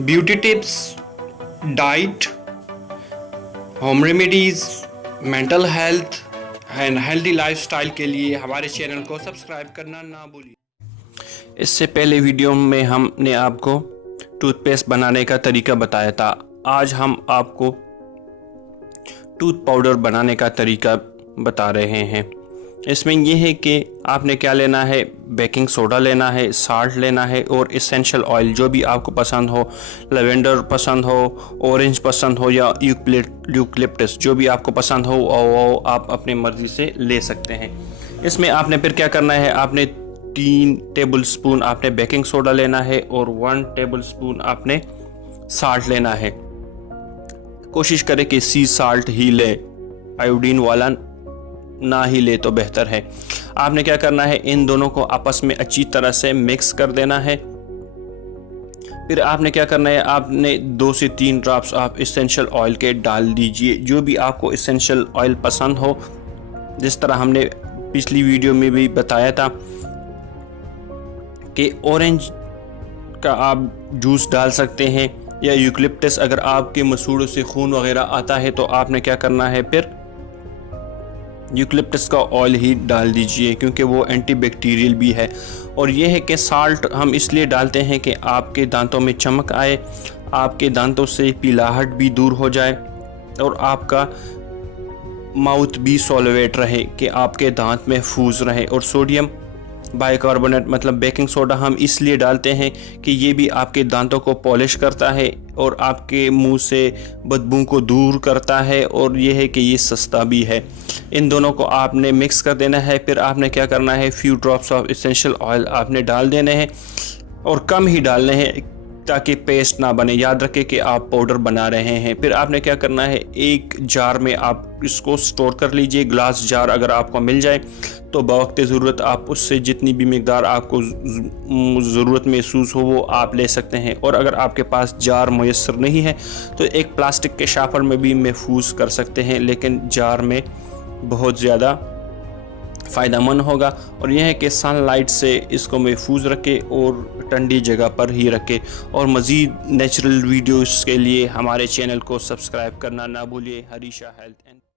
Beauty tips, diet, home remedies, mental health and healthy lifestyle के लिए हमारे channel को सब्सक्राइब करना ना भूलिए। इससे पहले वीडियो में हमने आपको टूथपेस्ट बनाने का तरीका बताया था। आज हम आपको टूथ पाउडर बनाने का तरीका बता रहे हैं। इसमें यह है कि आपने क्या लेना है, बेकिंग सोडा लेना है, साल्ट लेना है और एसेंशियल ऑयल जो भी आपको पसंद हो, लेवेंडर पसंद हो, ऑरेंज पसंद हो या यूकलिप्टस जो भी आपको पसंद हो वो आप अपनी मर्ज़ी से ले सकते हैं। इसमें आपने फिर क्या करना है, आपने 3 टेबल स्पून आपने बेकिंग सोडा लेना है और 1 टेबल स्पून आपने साल्ट लेना है। कोशिश करें कि सी साल्ट ही ले, आयोडीन वाला ना ही ले तो बेहतर है। आपने क्या करना है, इन दोनों को आपस में अच्छी तरह से मिक्स कर देना है। फिर आपने क्या करना है, आपने 2 से 3 ड्रॉप्स आप एसेंशियल ऑयल के डाल दीजिए, जो भी आपको एसेंशियल ऑयल पसंद हो। जिस तरह हमने पिछली वीडियो में भी बताया था कि ऑरेंज का आप जूस डाल सकते हैं या यूकलिप्टस, अगर आपके मसूड़ों से खून वगैरह आता है तो आपने क्या करना है, फिर यूकलिप्टस का ऑयल ही डाल दीजिए क्योंकि वो एंटीबैक्टीरियल भी है। और ये है कि साल्ट हम इसलिए डालते हैं कि आपके दांतों में चमक आए, आपके दांतों से पीलाहट भी दूर हो जाए और आपका माउथ भी सॉल्वेट रहे, कि आपके दांत महफूज रहे। और सोडियम बाइकार्बोनेट मतलब बेकिंग सोडा हम इसलिए डालते हैं कि ये भी आपके दांतों को पॉलिश करता है और आपके मुंह से बदबू को दूर करता है, और ये है कि ये सस्ता भी है। इन दोनों को आपने मिक्स कर देना है। फिर आपने क्या करना है, few drops of essential oil आपने डाल देने हैं और कम ही डालने हैं ताकि पेस्ट ना बने। याद रखें कि आप पाउडर बना रहे हैं। फिर आपने क्या करना है, एक जार में आप इसको स्टोर कर लीजिए। ग्लास जार अगर आपको मिल जाए तो बवक्त ज़रूरत आप उससे जितनी भी मिकदार आपको ज़रूरत महसूस हो वो आप ले सकते हैं। और अगर आपके पास जार मुयस्सर नहीं है तो एक प्लास्टिक के शाफर में भी महफूज कर सकते हैं, लेकिन जार में बहुत ज़्यादा फ़ायदेमंद होगा। और यह है कि सनलाइट से इसको महफूज रखें और ठंडी जगह पर ही रखें। और मज़ीद नेचुरल वीडियोस के लिए हमारे चैनल को सब्सक्राइब करना ना भूलिए। Harisha health and